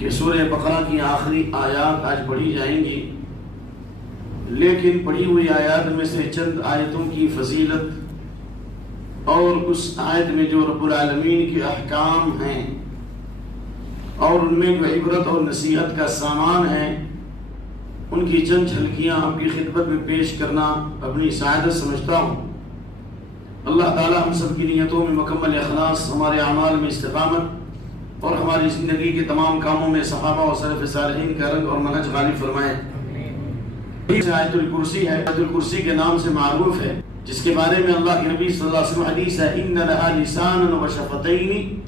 کہ سورہ بقرہ کی آخری آیات آج پڑھی جائیں گی، لیکن پڑھی ہوئی آیات میں سے چند آیتوں کی فضیلت اور اس آیت میں جو رب العالمین کے احکام ہیں اور ان میں جو عبرت اور نصیحت کا سامان ہے، ان کی چند جھلکیاں آپ کی خدمت میں پیش کرنا اپنی سعادت سمجھتا ہوں۔ اللہ تعالی ہم سب کی نیتوں میں مکمل اخلاص، ہمارے اعمال میں استقامت اور ہماری زندگی کے تمام کاموں میں صحابہ اور سلف صالحین کا رنگ اور منہج غالب فرمائے۔ آیت الکرسی ہے، آیت الکرسی کے نام سے معروف ہے، جس کے بارے میں اللہ کے نبی صلی اللہ علیہ وسلم حدیث ہے ان لها لسانا وشفتین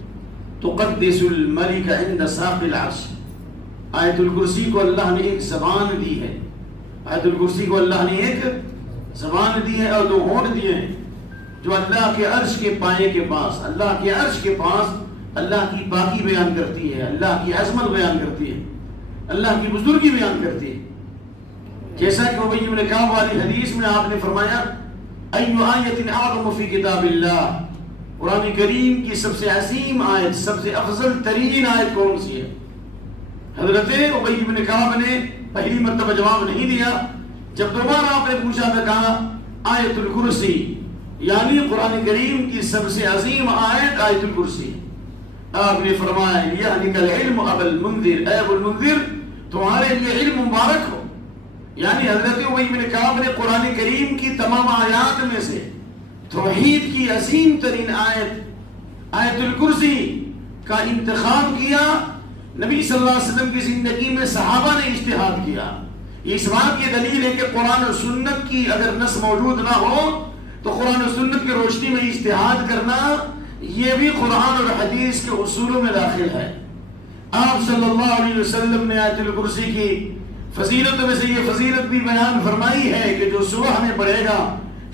تقدس الملک عند ساق العرش۔ آیت الکرسی کو اللہ نے ایک زبان دی ہے، آیت الکرسی کو اللہ نے ایک زبان دی ہے اور دو ہونٹ دیے ہیں جو اللہ کے عرش کے پائے کے پاس، اللہ کے عرش کے پاس اللہ کی پاکی بیان کرتی ہے، اللہ کی عظمت بیان کرتی ہے، اللہ کی بزرگی بیان کرتی ہے۔ جیسا کہ ابی بن کعب والی حدیث میں آپ نے فرمایا ایو آیت اعظم فی کتاب اللہ، قرآن کریم کی سب سے عظیم آیت، سب سے افضل ترین آیت کون سی ہے؟ حضرت ابی بن کعب نے پہلی مرتبہ جواب نہیں دیا، جب دوبارہ آپ نے پوچھا تو کہا آیت الکرسی، یعنی قرآن کریم کی سب سے عظیم آیت آیت الکرسی۔ آپ نے فرمایا یعنی العلم ابا المنذر، اے ابو المنذر تمہارے لیے علم مبارک ہو۔ یعنی حضرت ابی بن کعب نے قرآن کریم کی تمام آیات میں سے توحید کی عظیم ترین آیت آیت الکرسی کا انتخاب کیا۔ نبی صلی اللہ علیہ وسلم کی زندگی میں صحابہ نے اجتہاد کیا۔ یہ اس بات کی دلیل ہے کہ قرآن و سنت کی اگر نص موجود نہ ہو تو قرآن و سنت کی روشنی میں اجتہاد کرنا یہ بھی قرآن اور حدیث کے اصولوں میں داخل ہے۔ آپ صلی اللہ علیہ وسلم نے آیت الکرسی کی فضیلتوں میں سے یہ فضیلت بھی بیان فرمائی ہے کہ جو صبح میں پڑھے گا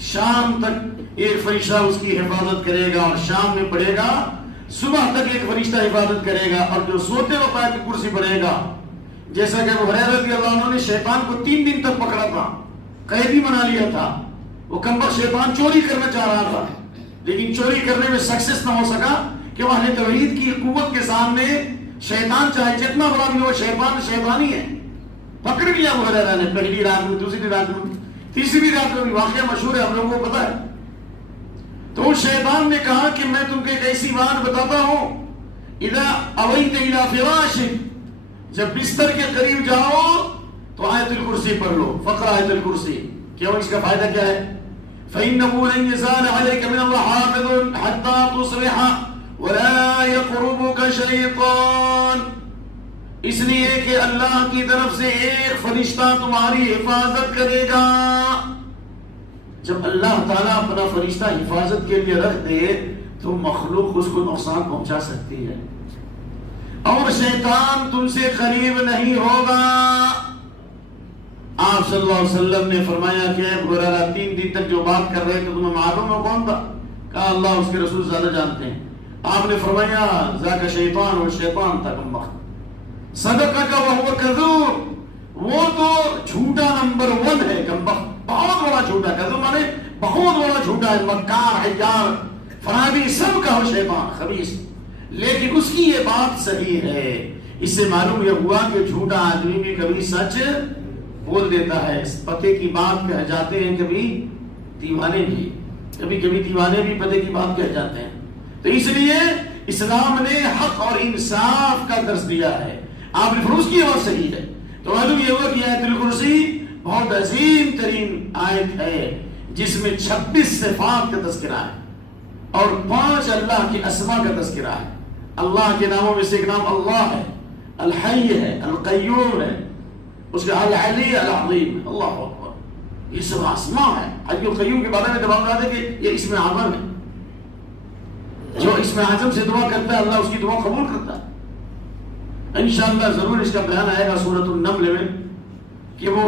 شام تک ایک فرشتہ اس کی حفاظت کرے گا، اور شام میں پڑھے گا صبح تک ایک فرشتہ حفاظت کرے گا، اور جو سوتے وقت آیت الکرسی پڑھے گا، جیسا کہ ابو ہریرہ رضی اللہ عنہ نے شیطان کو 3 دن تک پکڑا تھا، قیدی بنا لیا تھا، وہ کمبخت شیطان چوری کرنا چاہ رہا تھا لیکن چوری کرنے میں سکسیس نہ ہو سکا کہ وہ اہل توحید کی قوت کے سامنے شیطان چاہے جتنا بڑا بھی ہو شیطانی ہے، پکڑ لیا ابو ہریرہ نے پہلی رات میں، دوسری رات میں، تیسری رات میں بھی، واقعہ مشہور ہے، ہم لوگوں کو پتا ہے۔ تو شیطان نے کہا کہ میں تم کو ایک ایسی بات بتاتا ہوں اذا اویت الى فراشک، جب بستر کے قریب جاؤ تو آیت الکرسی پڑھ لو، فقرہ آیت الکرسی۔ کیوں؟ اس کا فائدہ کیا ہے؟ فإنه لن يزال عليك من الله حافظ حتى تصبح ولا يقربك شيطان، اس لیے کہ اللہ کی طرف سے ایک فرشتہ تمہاری حفاظت کرے گا۔ جب اللہ تعالیٰ اپنا فرشتہ حفاظت کے لیے رکھ دے تو مخلوق اس کو نقصان پہنچا سکتی ہے، اور شیطان تم سے قریب نہیں ہوگا۔ آپ صلی اللہ علیہ وسلم نے فرمایا کہ ابو ہریرہ 3 دن تک جو بات کر رہے تھے تمہیں معلوم ہے کون تھا؟ کہا اللہ اس کے رسول زیادہ جانتے ہیں۔ آپ نے فرمایا ذاک شیطان، اور شیطان تھا کمبخت، صدقک وہو کذوب، وہ تو جھوٹا نمبر 1 ہے، کمبخت بہت بڑا جھوٹا، کذوب مانے بہت بڑا جھوٹا ہے، مکار، حجار، فرادی، سب کا ہو شیطان خبیث، لیکن اس کی یہ بات صحیح ہے۔ اس سے معلوم یہ ہوا کہ جھوٹا آدمی بھی کبھی سچ بول دیتا ہے، پتے کی بات کہہ جاتے ہیں کبھی دیوانے بھی، کبھی دیوانے بھی پتے کی بات کہہ جاتے ہیں۔ تو اس لیے اسلام نے حق اور انصاف کا درس دیا ہے، آپ نے فروز کی بات صحیح ہے۔ تو معلوم یہ ہوا کہ آیت الکرسی بہت عظیم ترین آیت ہے جس میں 26 صفات کا تذکرہ ہے اور 5 اللہ کے اسماء کا تذکرہ ہے۔ اللہ کے ناموں میں سے ایک نام اللہ ہے، الحی ہے، القیوم ہے، اس کا العلی العظیم، اللہ اکبر، یہ سب اسماء ہے۔ حی القیوم کے بارے میں جب آپ کہتے کہ یہ اسم اعظم ہے، جو اسم اعظم سے دعا کرتا ہے اللہ اس کی دعا قبول کرتا ہے۔ انشاءاللہ ضرور اس کا بیان آئے گا سورۃ النمل میں کہ وہ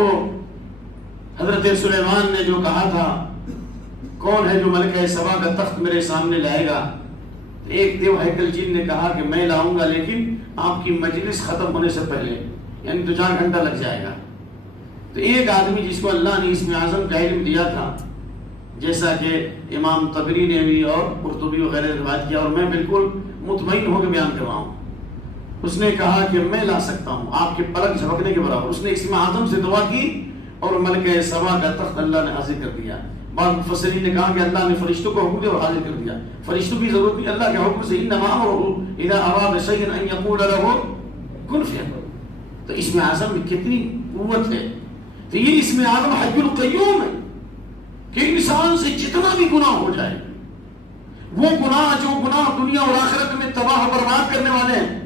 حضرت سلیمان نے جو کہا تھا کون ہے جو ملکہ سبا کا تخت میرے سامنے لائے گا، ایک دیو ہیکل جن نے کہا کہ میں لاؤں گا لیکن آپ کی مجلس ختم ہونے سے پہلے، یعنی 2-4 گھنٹہ لگ جائے گا۔ تو ایک آدمی جس کو اللہ نے اسم اعظم کا علم دیا تھا، جیسا کہ امام طبری نے بھی اور قرطبی وغیرہ روایت کیا، اور میں بالکل مطمئن ہو کے بیان کرواؤں، اس نے کہا کہ میں لا سکتا ہوں آپ کے پلک جھپکنے کے برابر. اس نے اسم اعظم سے دعا کی اور ملکہ سبا کا تخت اللہ نے حاضر کر دیا. بعض مفسرین نے کہا کہ اللہ نے فرشتوں کو حکم دیا اور حاضر کر دیا. فرشتوں کی ضرورت نہیں, اللہ کے حکم سے انما امرہ اذا اراد شیئا ان یقول له کن فیکون. تو اسم اعظم میں کتنی قوت ہے. تو یہ اسم اعظم حی القیوم ہے کہ انسان سے جتنا بھی گناہ ہو جائے, وہ گناہ جو گناہ دنیا اور آخرت میں تباہ و برباد کرنے والے ہیں,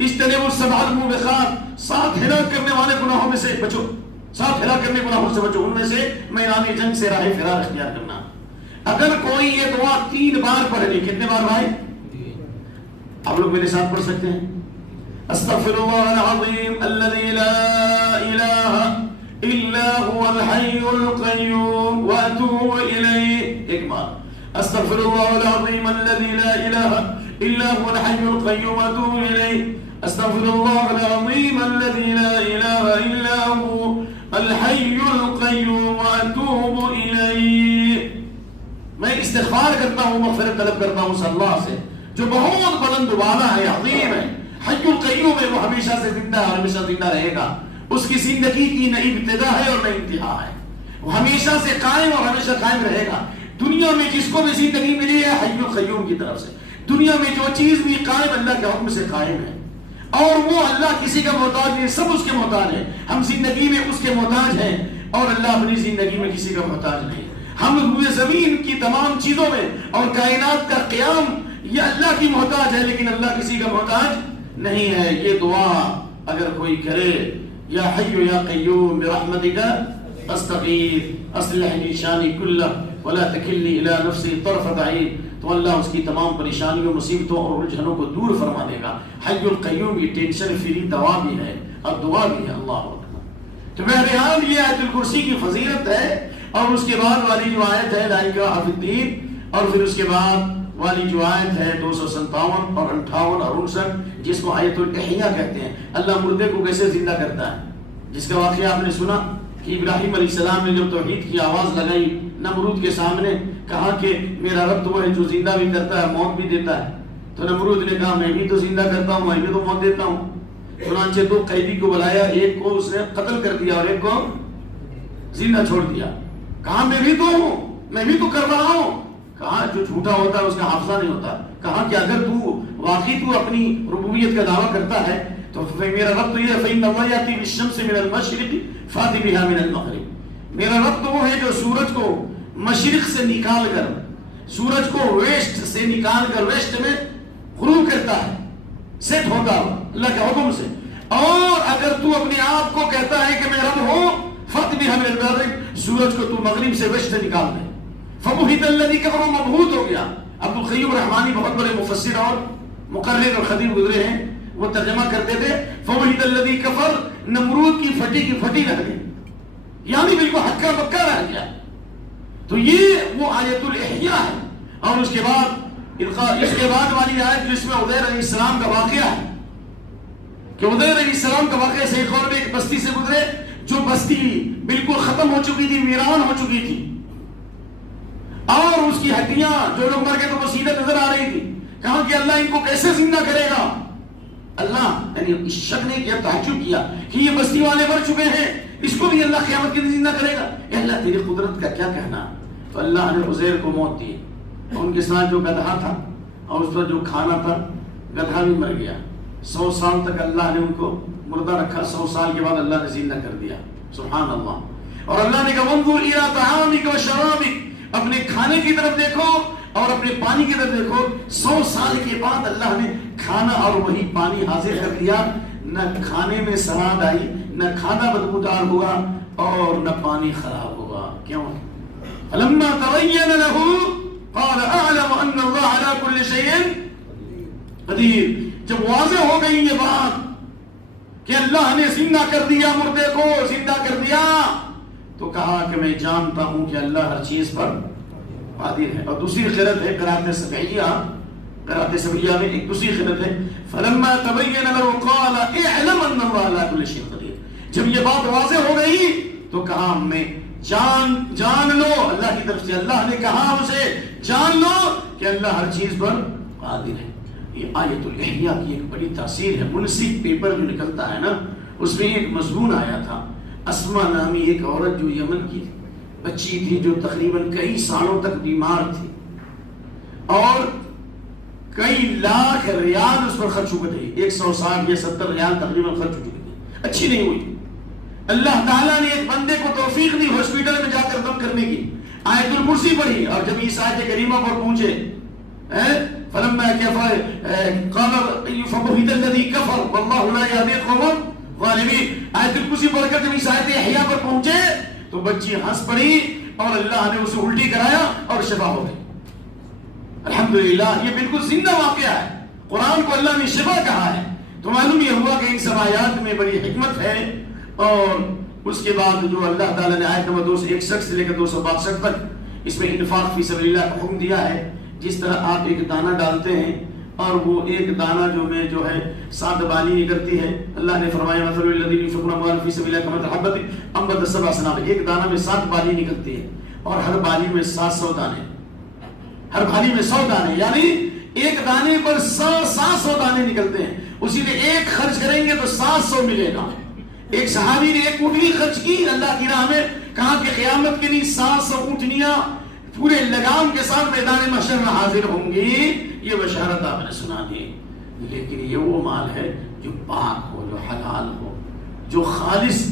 اجتنبوا السبع الموبقات, 7 ہلاک کرنے والے گناہوں میں سے بچو, 7 ہلاک کرنے گناہوں سے بچو, ان میں سے میدان جنگ سے راہ فرار اختیار کرنا. اگر کوئی یہ دعا 3 بار پڑھ لے, کتنے بار بھائی؟ آپ لوگ میرے ساتھ پڑھ سکتے ہیں. استغفر اللہ العظیم الذی لا الہ الا هو الحی القیوم واتوب الیہ. ایک بار استغفر اللہ العظیم الذی لا الہ الا هو الحی القیوم واتوب الیہ. استغفر اللہ العظیم الذی لا الہ الا هو الحی القیوم واتوب الیہ. میں استغفار کرتا ہوں, مغفرت طلب کرتا ہوں اس اللہ سے جو بہت بلند والا ہے, عظیم ہے, حی القیوم ہے, وہ ہمیشہ سے زندہ ہے اور ہمیشہ زندہ رہے گا. اس کی زندگی کی نہ ابتدا ہے اور نہ انتہا ہے, وہ ہمیشہ سے قائم اور ہمیشہ قائم رہے گا. دنیا میں جس کو بھی زندگی ملی ہے حی القیوم کی طرف سے, دنیا میں جو چیز بھی قائم اللہ کے حکم سے قائم ہے, اور وہ اللہ کسی کا محتاج نہیں, سب اس کے محتاج ہیں. ہم زندگی میں اس کے محتاج ہیں اور اللہ اپنی زندگی میں کسی کا محتاج نہیں. ہم روئے زمین کی تمام چیزوں میں اور کائنات کا قیام یہ اللہ کی محتاج ہے, لیکن اللہ کسی کا محتاج نہیں ہے. یہ دعا اگر کوئی کرے, یا حی یا قیوم برحمتک استغیث اصلح لی شانی کلہ ولا تکلنی الی نفسی طرفۃ عین, تو اللہ اس کی تمام پریشانیوں, مصیبتوں اور الجھنوں کو دور فرما دے گا. حی القیوم یہ ٹینشن فری دوا بھی ہے اور دعا بھی ہے. اللہ اکبر. تو بہرحال یہ آیت الکرسی کی فضیلت ہے. اور اس کے بعد والی جو آیت ہے لا اکراہ فی الدین, اور پھر اس کے بعد والی جو آیت ہے 257 اور 58 اور 59, جس کو آیت الاحیاء کہتے ہیں. اللہ مردے کو کیسے زندہ کرتا ہے, جس کا واقعہ آپ نے سنا کہ ابراہیم علیہ السلام نے جب توحید کی آواز لگائی نمرود کے سامنے, کہا کہ میرا رب تو وہ ہے جو زندہ بھی کرتا ہے موت بھی دیتا ہے. تو نمرود نے کہا میں بھی تو زندہ کرتا ہوں, میں بھی تو موت دیتا ہوں. چنانچہ 2 قیدی کو بلایا, ایک کو اس نے قتل کر دیا اور ایک کو زندہ چھوڑ دیا. کہا میں بھی تو ہوں, میں بھی تو کر رہا ہوں. کہا جو جھوٹا ہوتا ہے اس کا حافظہ نہیں ہوتا. کہا کہ اگر تو واقعی تو اپنی ربوبیت کا دعویٰ کرتا ہے تو میرا رب تو یہ ہے فإن اللہ یأتی بالشمس من المشرق فأت بها من المغرب. میرا رب تو وہ ہے جو سورج کو مشرق سے نکال کر, سورج کو ویسٹ سے نکال کر ویسٹ میں غروب کرتا ہے, سیٹ ہوتا ہے اللہ کے حکم سے. اور اگر تو اپنے آپ کو کہتا ہے کہ میں رب ہوں, فأت بها من المغرب, سورج کو تو مغرب سے ویسٹ سے نکال دے. فبہت الذی کفر, مبہوت ہو گیا. عبد القیوم رحمانی بہت بڑے مفسر اور مقرر اور خطیب گزرے ہیں, وہ ترجمہ کرتے تھے فبہت الذی کفر, نمرود کی پھٹی رہ گئی, یعنی بالکل ہکا بکا رہ گیا. تو یہ وہ آیت الاحیاء ہے. اور اس کے بعد والی آیت جس میں عزیر علیہ السلام کا واقعہ ہے, کہ عزیر علیہ السلام کا واقعہ صحیح قول میں ایک بستی سے گزرے جو بستی بالکل ختم ہو چکی تھی, ویران ہو چکی تھی, اور اس کی ہڈیاں جو لوگ مر گئے تو وہ سیدھے نظر آ رہی تھی. کہا کہ اللہ ان کو کیسے زندہ کرے گا. اللہ یعنی اس شک نے کیا, تعجب کیا کہ یہ بستی والے مر چکے ہیں, اس کو بھی اللہ قیامت کے دن زندہ کرے گا. اے اللہ تیری قدرت کا کیا کہنا. تو اللہ نے عزیر کو موت دی. ان کے ساتھ جو گدھا تھا اور اس پر جو کھانا تھا, گدھا بھی مر گیا. 100 سال تک اللہ نے ان کو مردہ رکھا, 100 سال کے بعد اللہ نے زندہ کر دیا. سبحان اللہ. اور اللہ نے کہا وانظر الی طعامک و شرابک, اپنے کھانے کی طرف دیکھو اور اپنے پانی کی طرف دیکھو. 100 سال کے بعد اللہ نے کھانا اور وہی پانی حاضر کر دیا. نہ کھانے میں سواد آئی, نہ کھانا بدبودار ہوا اور نہ پانی خراب ہوا. کیوں؟ فلما تبین له قال اعلم ان اللہ علی کل شیء قدیر. جب واضح ہو گئی یہ بات کہ اللہ نے زندہ کر دیا, مردے کو زندہ کر دیا, تو کہا کہ میں جانتا ہوں کہ اللہ ہر چیز پر قادر ہے. اور دوسری قرأت ہے قرأت سبعیہ میں ایک دوسری قرأت ہے فلما تبین له قال اعلم ان اللہ علی کل شیء قدیر. جب یہ بات واضح ہو گئی تو کہا میں جان لو, اللہ کی طرف سے اللہ نے کہا اسے جان لو کہ اللہ ہر چیز پر قادر ہے. یہ آیت الاحیاء کی ایک بڑی تاثیر ہے۔ منصف پیپر جو نکلتا ہے نا، اس میں ایک مضمون آیا تھا، اسما نامی ایک عورت جو یمن کی بچی تھی، جو تقریباً کئی سالوں تک بیمار تھی اور کئی لاکھ ریال اس پر خرچ ہو گئے تھے، 160 یا 70 ریال تقریباً خرچ ہو چکے تھے، اچھی نہیں ہوئی۔ اللہ تعالیٰ نے ایک بندے کو توفیق دی ہاسپٹل میں جا کر دم کرنے کی، آیت الکرسی پڑھی، اور جب اس آیت کریمہ پر پہنچے فلما قال فبهت الذي كفر والله لا يهدي القوم الظالمين، آیت الکرسی پڑھ کر جب اس آیت احیاء پر پہنچے تو بچی ہنس پڑی اور اللہ نے اسے الٹی کرایا اور شفا ہو گئی۔ الحمدللہ، یہ بالکل زندہ واقعہ ہے، قرآن کو اللہ نے شفا کہا ہے۔ تو معلوم یہ ہوا کہ ان سب آیات میں بڑی حکمت ہے۔ اور اس کے بعد جو اللہ تعالیٰ نے آیت نمبر 261 سے لے کر 262 تک اس میں انفاق فی سبیل اللہ کا حکم دیا ہے۔ جس طرح آپ ایک دانہ ڈالتے ہیں اور وہ ایک دانہ جو ہے 7 بالی نکلتی ہے، اللہ نے فرمایا مثل الذین ينفقون اموالهم فی سبیل اللہ کمثل حبۃ انبتت سبع سنابل، ایک دانہ میں 7 بالی نکلتی ہے اور ہر بالی میں 700 دانے، ہر بالی میں 100 دانے، یعنی ایک دانے پر 700 دانے نکلتے ہیں۔ اسی نے ایک خرچ کریں گے تو 700 ملے گا۔ ایک صحابی نے ایک اونٹنی خرچ کی اللہ کی راہ میں، کہا کہ قیامت کے لیے 700 اونٹنیاں پورے لگام کے ساتھ میدان محشر میں حاضر ہوں گی۔ یہ بشارت آپ نے سنا دی، لیکن یہ وہ مال ہے جو پاک ہو، جو حلال ہو، جو خالص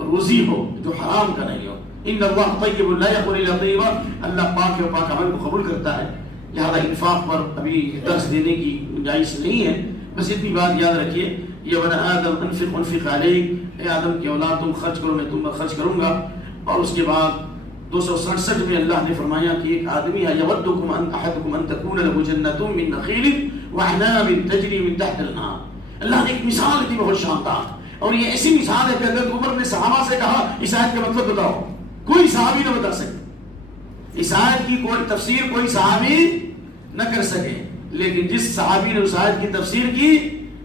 روزی ہو، جو حرام کا نہیں ہو۔ ان اللہ طیب لا یقبل الا طیبا، اللہ پاک ہے، پاک عمل کو قبول کرتا ہے۔ لہذا انفاق پر ابھی درس دینے کی گنجائش نہیں ہے، بس اتنی بات یاد رکھیے، یا بنی آدم انفق انفق علیک، اے آدم کی اولاد تم خرچ کرو میں تم پر خرچ کروں گا۔ اور اس کے بعد 267 میں اللہ نے فرمایا کہ ایک آدمی ہے یودکم ان احدکم ان تکون له جنۃ من نخیل واعناب تجری من تحت الانہار۔ اللہ نے ایک مثال دی بہت شاندار، اور یہ ایسی مثال ہے کہ حضرت عمر نے صحابہ سے کہا اس آیت کا مطلب بتاؤ، کوئی صحابی نہ بتا سکے، اس آیت کی کوئی تفسیر کوئی صحابی نہ کر سکے، لیکن جس صحابی نے اس آیت کی تفسیر کی،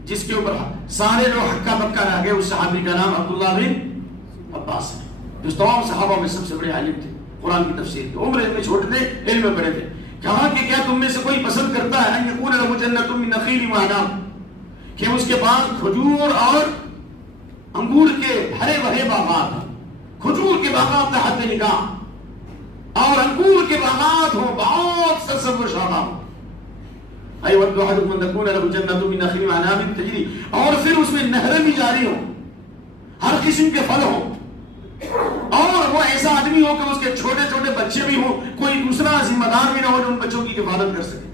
جس کے اوپر سارے لوگ ہکا بکا رہ گئے، اس صحابی کا نام عبداللہ بن عباس ہے، جو تمام صحابہ میں سب سے بڑے عالم تھے قرآن کی تفسیر کے، عمر میں چھوٹے تھے، علم میں بڑے تھے۔ کہا کہ کیا تم میں سے کوئی پسند کرتا ہے ان یکون له جنۃ من نخیل واعناب، کہ اس کے پاس کھجور اور انگور کے ہرے بھرے باغات ہوں، کھجور کے باغات تحت نکاح اور انگور کے باغات ہوں، بہت سرسبز و شاداب، ایود احدکم ان تکون له جنۃ من نخیل واعناب تجری، اور پھر اس میں نہریں بھی جاری ہوں، ہر قسم کے پھل ہوں، اور وہ ایسا آدمی ہو کہ اس کے چھوٹے چھوٹے بچے بھی ہوں، کوئی دوسرا ذمہ دار بھی نہ ہو جو ان بچوں کی حفاظت کر سکے۔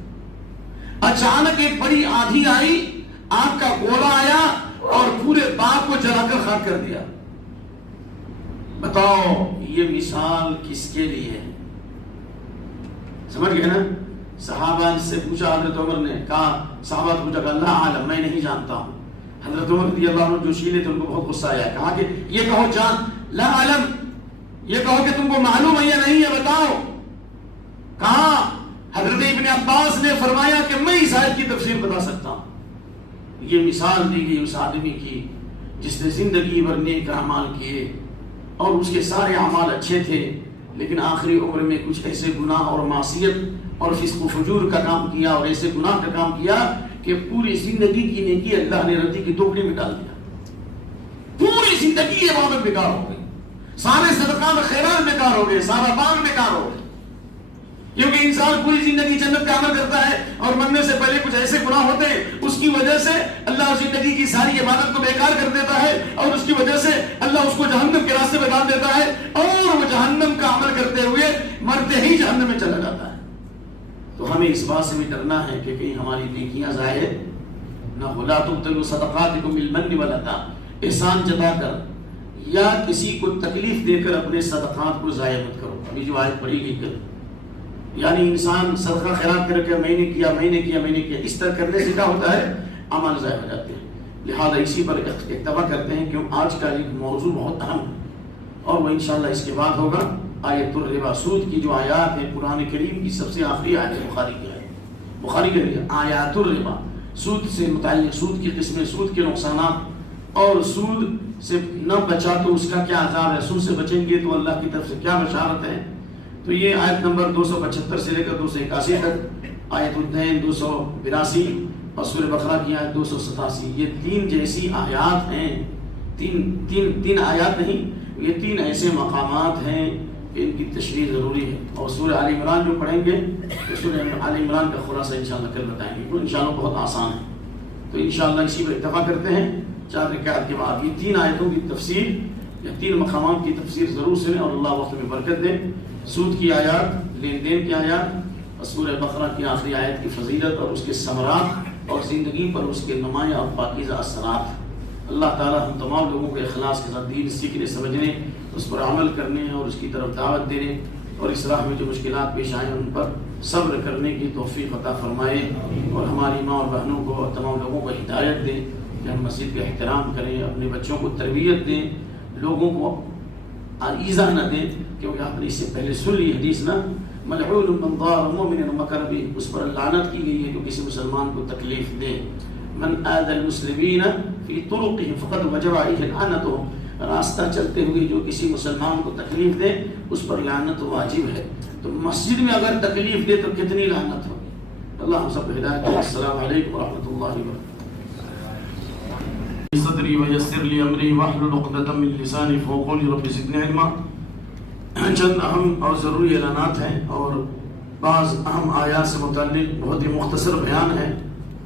اچانک ایک بڑی آندھی آئی، آگ کا گولا آیا اور پورے باغ کو جلا کر خاک کر دیا۔ بتاؤ یہ مثال کس کے لیے ہے؟ سمجھ گئے نا؟ صحابہ سے پوچھا، حضرت عمر نے کہا، صحابہ پوچھا کہ اللہ عالم، میں نہیں جانتا ہوں۔ حضرت عمر رضی اللہ عنہ جو شیلے تھے ان کو بہت غصہ آیا، کہا کہ یہ کہو جان لا علم، یہ کہو کہ تم کو معلوم ہے یا نہیں ہے بتاؤ۔ کہا حضرت ابن عباس نے فرمایا کہ میں اس آیت کی تفسیر بتا سکتا ہوں۔ یہ مثال دی گئی اس آدمی کی جس نے زندگی بھر نیک اعمال کیے اور اس کے سارے اعمال اچھے تھے، لیکن آخری عمر میں کچھ ایسے گناہ اور معصیت اور فسق و فجور کا کام کیا اور ایسے گناہ کا کام کیا کہ پوری زندگی کی نیکی اللہ نے ردی کی ٹوکری میں ڈال دیا، پوری زندگی عبادت بیکار ہو گئی، سارے صدقات خیرات بیکار ہو گئے، سارا باغ بیکار ہو گئے۔ کیونکہ انسان پوری زندگی جنت کا عمل کرتا ہے اور مرنے سے پہلے کچھ ایسے گناہ ہوتے ہیں، اس کی وجہ سے اللہ زندگی کی ساری عبادت کو بیکار کر دیتا ہے، اور اس کی وجہ سے اللہ اس کو جہنم کے راستے میں ڈال دیتا ہے، اور وہ جہنم کا عمل کرتے ہوئے مرتے ہی جہنم میں چلا جاتا ہے۔ تو ہمیں اس بات سے بھی ڈرنا ہے کہ کہیں ہماری نیکیاں ضائع نہ ہو۔ لا تبطلوا صدقاتکم بالمن والعطا، احسان جتا کر یا کسی کو تکلیف دے کر اپنے صدقات کو ضائع مت کرو۔ ابھی جو آیت پڑھی گئی کل، یعنی انسان صدقہ خیرات کر کے میں نے کیا اس طرح کرنے سے کیا ہوتا ہے؟ عمل ضائع ہو جاتے ہیں۔ لہذا اسی پر اکتفا کرتے ہیں کہ آج کا ایک موضوع بہت اہم ہے، اور وہ انشاءاللہ اس کے بعد ہوگا آیت الربا، سود کی جو آیات ہے قرآن کریم کی سب سے آخری آیت ہے، بخاری کی ہے آیات الربا، سود سے متعلق، سود کی قسمیں، سود کے نقصانات، اور سود سے نہ بچا تو اس کا کیا عذاب ہے، سود سے بچیں گے تو اللہ کی طرف سے کیا بشارت ہے۔ تو یہ آیت نمبر 275 سے لے کر 281 تک آیت الدین 282 اور سورہ بقرہ کی آیت 287. یہ 3 جیسی آیات ہیں، تین آیات نہیں، یہ 3 ایسے مقامات ہیں کہ ان کی تشریح ضروری ہے. اور سورہ آل عمران جو پڑھیں گے تو سورہ آل عمران کا خلاصہ انشاءاللہ کل بتائیں گے، وہ انشاءاللہ بہت آسان ہے. تو انشاءاللہ اسی پر اتفاق کرتے ہیں 4 رکعت کے بعد یہ 3 آیتوں کی تفسیر یا 3 مقامات کی تفسیر ضرور سنیں اور اللہ وقت میں برکت دے. سود کی آیات، لین دین کی آیات اور سورہ بقرہ کی آخری آیت کی فضیلت اور اس کے ثمرات اور زندگی پر اس کے نمایاں اور پاکیزہ اثرات. اللہ تعالی ہم تمام لوگوں کو اخلاص کے ساتھ دین سیکھنے، سمجھنے، اس پر عمل کرنے اور اس کی طرف دعوت دینے اور اس راہ میں جو مشکلات پیش آئیں ان پر صبر کرنے کی توفیق عطا فرمائے. اور ہماری ماں اور بہنوں کو اور تمام لوگوں کو ہدایت دیں کہ ہم مسجد کا احترام کریں، اپنے بچوں کو تربیت دیں، لوگوں کو ایذا نہ دیں، کیونکہ آپ نے اس سے پہلے سن لی حدیث نا، ملعون من ضار مؤمن ومکر به، اس پر لعنت کی گئی ہے جو کسی مسلمان کو تکلیف دے. من آذى المسلمین فی طرقهم فقد وجب علیہ لعنتهم، راستہ چلتے ہوئے جو کسی مسلمان کو تکلیف دے اس پر لعنت واجب ہے. تو مسجد میں اگر تکلیف دے تو کتنی لعنت ہوگی. اللہ ہم سب کو ہدایت دے. السلام علیکم ورحمۃ اللہ وبرکاتہ. صدری ویسر لی امری واحلل عقدۃ من لسانی یفقهوا قولی رب زدنی علما. چند اہم اور ضروری اعلانات ہیں اور بعض اہم آیات سے متعلق بہت ہی مختصر بیان ہے.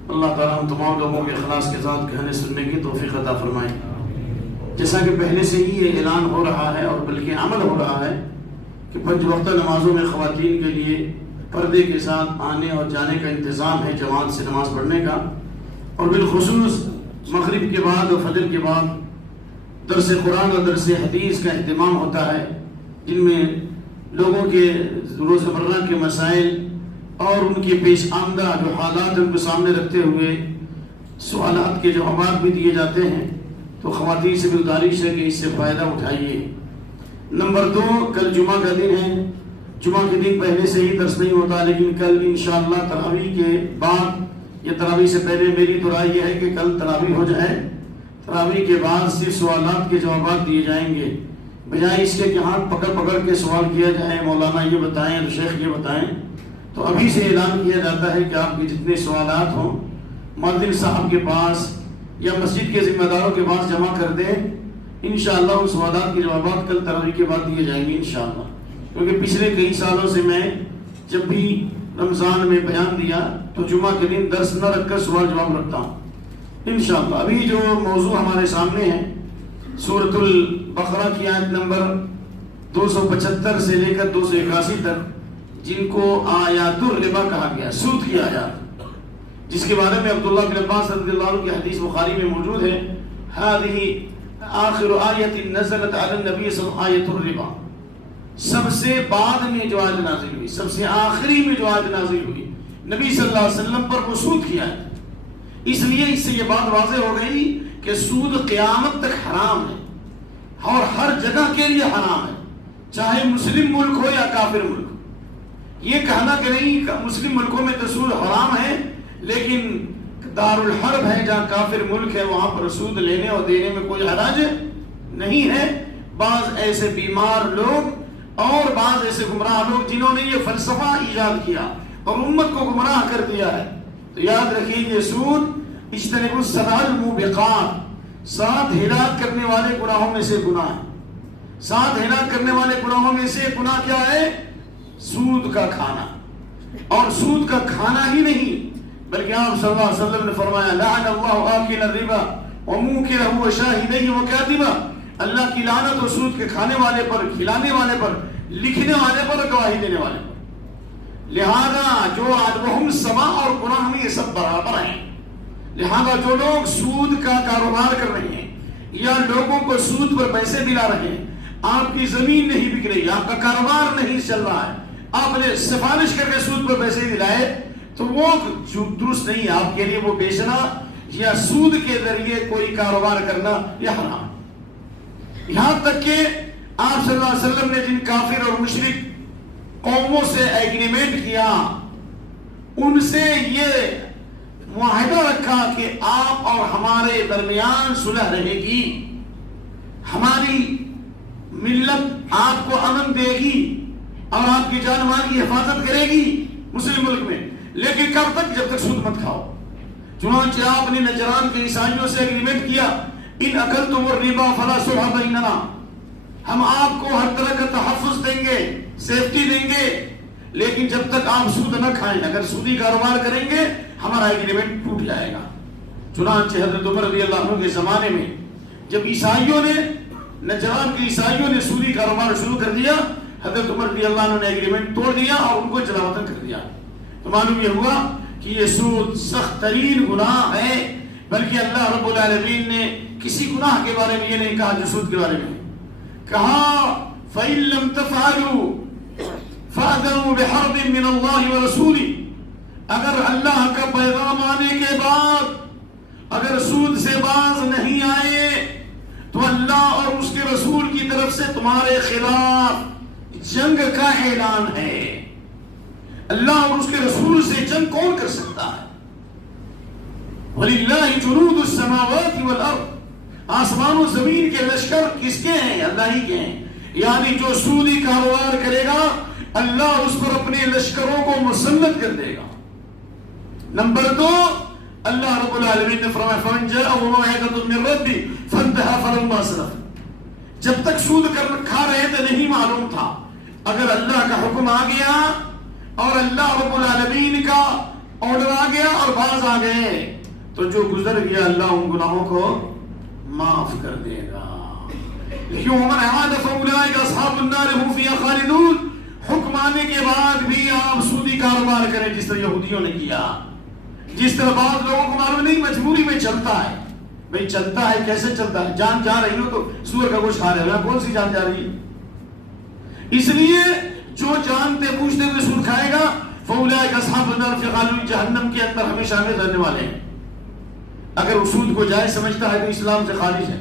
اللہ تعالیٰ ہم تمام لوگوں کے اخلاص کے ساتھ کہنے سننے کی توفیق عطا فرمائے. جیسا کہ پہلے سے ہی یہ اعلان ہو رہا ہے اور بلکہ عمل ہو رہا ہے کہ 5 وقتہ نمازوں میں خواتین کے لیے پردے کے ساتھ آنے اور جانے کا انتظام ہے، جماعت سے نماز پڑھنے کا. اور بالخصوص مغرب کے بعد اور فجر کے بعد درس قرآن اور درس حدیث کا اہتمام ہوتا ہے، جن میں لوگوں کے روزمرہ کے مسائل اور ان کے پیش آمدہ جو حالات ان کو سامنے رکھتے ہوئے سوالات کے جوابات بھی دیے جاتے ہیں. تو خواتین سے بھی گزارش ہے کہ اس سے فائدہ اٹھائیے. نمبر 2، کل جمعہ کا دن ہے. جمعہ کے دن پہلے سے ہی درس نہیں ہوتا، لیکن کل انشاءاللہ تراویح کے بعد یا تراویح سے پہلے میری تو رائے یہ ہے کہ کل تراویح ہو جائے. تراویح کے بعد صرف سوالات کے جوابات دیے جائیں گے، بجائے اس کے کہ ہاتھ پکڑ پکڑ کے سوال کیا جائے، مولانا یہ بتائیں، شیخ یہ بتائیں. تو ابھی سے اعلان کیا جاتا ہے کہ آپ کے جتنے سوالات ہوں مؤذن صاحب کے پاس یا مسجد کے ذمہ داروں کے پاس جمع کر دیں. انشاءاللہ ان سوالات کے جوابات کل تراویح کے بعد دیے جائیں گے انشاءاللہ. کیونکہ پچھلے کئی سالوں سے میں جب بھی رمضان میں بیان دیا تو جمعہ کے دن درس نہ رکھ کر سوال جواب رکھتا ہوں انشاءاللہ. ابھی جو موضوع ہمارے سامنے ہے سورۃ البقرہ کی آیت نمبر 275 سے لے کر 281 تک، جن کو آیات الربا کہا گیا، سود کی آیات، جس کے بارے میں عبداللہ بن عباس رضی اللہ عنہ کی حدیث بخاری میں موجود ہے. هذه آخر آیت نزلت علی النبی صلی اللہ علیہ وسلم، آیت الربا، سب سے بعد میں جو آیت نازل ہوئی، سب سے آخری میں جو آیت نازل ہوئی نبی صلی اللہ علیہ وسلم پر وہ سود کی آیت. اس لیے اس سے یہ بات واضح ہو گئی کہ سود قیامت تک حرام ہے اور ہر جگہ کے لیے حرام ہے، چاہے مسلم ملک ہو یا کافر ملک. یہ کہنا کہ نہیں مسلم ملکوں میں تو سود حرام ہے، لیکن دار الحرب ہے جہاں کافر ملک ہے وہاں پر سود لینے اور دینے میں کوئی حرج نہیں ہے. بعض ایسے بیمار لوگ اور بعض ایسے گمراہ لوگ جنہوں نے یہ فلسفہ ایجاد کیا اور امت کو گمراہ کر دیا ہے. تو یاد رکھیے یہ سود اجتنبوا السبع الموبقات، 7 ہلاک کرنے والے گناہوں میں سے گناہ ہے. 7 ہلاک کرنے والے گناہوں میں سے گناہ کیا ہے؟ سود کا کھانا. اور سود کا کھانا ہی نہیں بلکہ آپ صلی اللہ علیہ وسلم نے فرمایا لعن اللہ آکل الربا وموکلہ وشاہدہ وکاتبہ، اللہ کی لعنت ہو سود کے کھانے والے پر، کھلانے والے پر، لکھنے والے پر اور گواہی دینے والے پر. لہذا جو وہم سوا اور گناہ میں یہ سب برابر ہیں. لہذا جو لوگ سود کا کاروبار کر رہے ہیں یا لوگوں کو سود پر پیسے دلا رہے ہیں، آپ کی زمین نہیں بک رہی، آپ کا کاروبار نہیں چل رہا ہے، آپ نے سفارش کر کے سود پر پیسے دلائے تو وہ درست نہیں ہے. آپ کے لیے وہ بیچنا یا سود کے ذریعے کوئی کاروبار کرنا یہ حرام. یہاں تک کہ آپ صلی اللہ علیہ وسلم نے جن کافر اور مشرک قوموں سے ایگریمنٹ کیا ان سے یہ معاہدہ رکھا کہ آپ اور ہمارے درمیان صلح رہے گی، ہماری ملت آپ کو امن دے گی اور آپ کی جان مال کی حفاظت کرے گی مسلم ملک میں، لیکن کب تک؟ جب تک سود مت کھاؤ. چنانچہ آپ نے نجران کے عیسائیوں سے ایگریمنٹ کیا ان اکلتم الربا فلا صلح بیننا، ہم آپ کو ہر طرح کا تحفظ دیں گے، سیفٹی دیں گے، لیکن جب تک آپ سود نہ کھائیں، اگر سودی کاروبار کریں گے ہمارا ایگریمنٹ ٹوٹ جائے گا. چنانچہ حضرت عمر رضی اللہ عنہ کے زمانے میں جب عیسائیوں نے، نجران کے عیسائیوں نے سودی کاروبار شروع کر دیا، حضرت عمر رضی اللہ عنہ نے ایگریمنٹ توڑ دیا اور ان کو جلاوطن کر دیا. تو معلوم یہ ہوا کہ یہ سود سخت ترین گناہ ہے، بلکہ اللہ رب العالمین نے کسی گناہ کے بارے میں یہ نہیں کہا جو سود کے بارے میں کہا فَإِن لَمْ تَفْعَلُوا فَأَذَنُوا بِحَرْبٍ مِّنَ اللَّهِ وَرَسُولِهِ، اگر اللہ کا پیغام آنے کے بعد اگر سود سے باز نہیں آئے تو اللہ اور اس کے رسول کی طرف سے تمہارے خلاف جنگ کا اعلان ہے. اللہ اور اس کے رسول سے جنگ کون کر سکتا ہے؟ وَلِلَّهِ جُنُودُ السَّمَاوَاتِ وَالْأَرْضِ، آسمان و زمین کے لشکر کس کے ہیں؟ اللہ ہی کے ہیں. یعنی جو سودی کاروبار کرے گا اللہ اس پر اپنے لشکروں کو مسلط کر دے گا. نمبر 2، اللہ رب العالمین نے فرمایا فَمَنْ جَاءَهُ مَوْعِظَةٌ مِّن رَّبِّهِ فَانتَهَىٰ فَلَمَّا سَلَفَ، جب تک سود کھا رہے تھے نہیں معلوم تھا، اگر اللہ کا حکم آ گیا اور اللہ رب العالمین کا آرڈر آ گیا اور باز آ گئے تو جو گزر گیا اللہ ان گناہوں کو معاف کر دے گا. لیکن وَمَنْ عَادَ فَأُولَٰئِكَ أَصْحَابُ النَّارِ هُمْ فِيهَا خَالِدُونَ، حکم آنے کے بعد بھی آپ سودی کاروبار کریں جس طرح یہودیوں نے کیا، جس طرح بعض لوگوں کو معلوم نہیں مجبوری میں چلتا ہے. بھئی چلتا ہے، کیسے چلتا ہے؟ جان جا رہی ہو تو سور کا گوشت کھا رہے ہو، کون سی جان جا رہی ہے؟ اس لیے جو جانتے پوچھتے ہوئے سود کھائے گا فَأُولَٰئِكَ أَصْحَابُ النَّارِ فِي خَالِدُونَ، جہنم کے اندر ہمیشہ ہمیں رہنے والے ہیں. اگر وہ سود کو جائز سمجھتا ہے تو اسلام سے خارج ہے،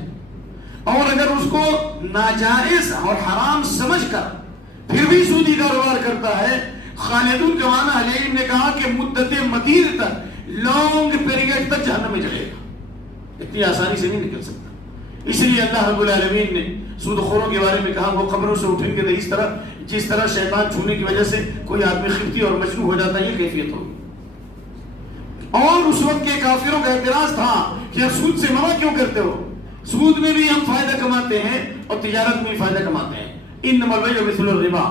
اور اگر اس کو ناجائز اور حرام سمجھ کر پھر بھی سودی کاروبار کرتا ہے، خالدون کا معنی اہل علم نے کہا کہ مدت مدید تک، لانگ پیریڈ تک جہنم میں جائے گا، اتنی آسانی سے نہیں نکل سکتا. اس لیے اللہ رب العالمین نے سود خوروں کے بارے میں کہا وہ قبروں سے اٹھیں گے تو اس طرح جس طرح شیطان چھونے کی وجہ سے کوئی آدمی خفتی اور مجنون ہو جاتا ہے، یہ کیفیت ہوگی. اور اس وقت کے کافروں کا اعتراض تھا کہ آپ سود سے منع کیوں کرتے ہو؟ سود میں بھی ہم فائدہ کماتے ہیں اور تجارت میں بھی فائدہ کماتے ہیں. انما البیع مثل الربا،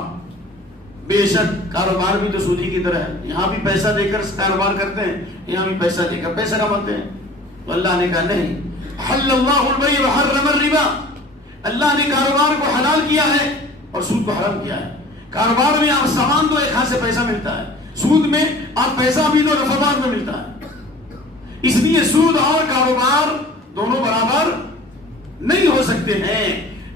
بے شک کاروبار بھی تو سودی کی طرح ہے، یہاں بھی پیسہ دے کر کاروبار کرتے ہیں، یہاں بھی پیسہ دے کر پیسہ کماتے ہیں. تو اللہ نے کہا نہیں، حل اللہ البیع وحرم الربا، اللہ نے کاروبار کو حلال کیا ہے اور سود کو حرام کیا ہے. کاروبار میں آپ سامان دو، ایک ہاتھ سے پیسہ ملتا ہے، سود میں آپ پیسہ بھی دو، نفع بعد میں ملتا ہے. اس لیے سود اور کاروبار دونوں برابر نہیں ہو سکتے ہیں.